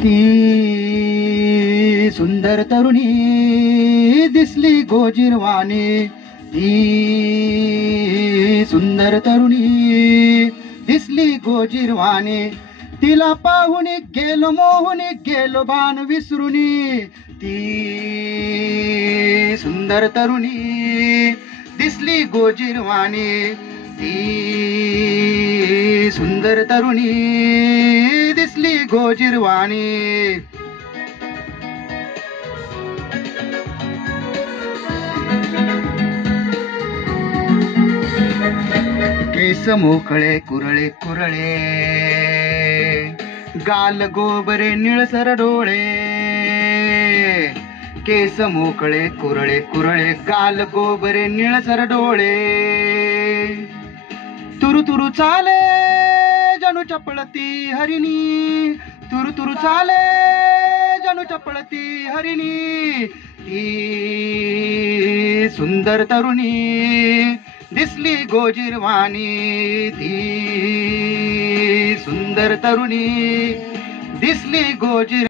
ती सुंदर तरुणी दिसली गोजिरवाणी, ती सुंदर तरुणी दिसली गोजिरवाणी. तिला पाहून गेलो मोहून गेलो भान विसरुनी. ती सुंदर तरुणी दिसली गोजिरवाणी, ती सुंदर तरुणी दिसली गोजिरवाणी. केस मोकळे कुरळे कुरळे, गाल गोबरे निळसर डोळे. केस मोकळे कुरळे कुरळे, गाल गोबरे निळसर डोळे. तुरु तुरु चाले जणू चपळती हरिणी, तुरु तुरु चाले जणू चपळती हरिणी. ती सुंदर तरुणी दिसली गोजिरवाणी, ती सुंदर तरुणी दिसली गोजिर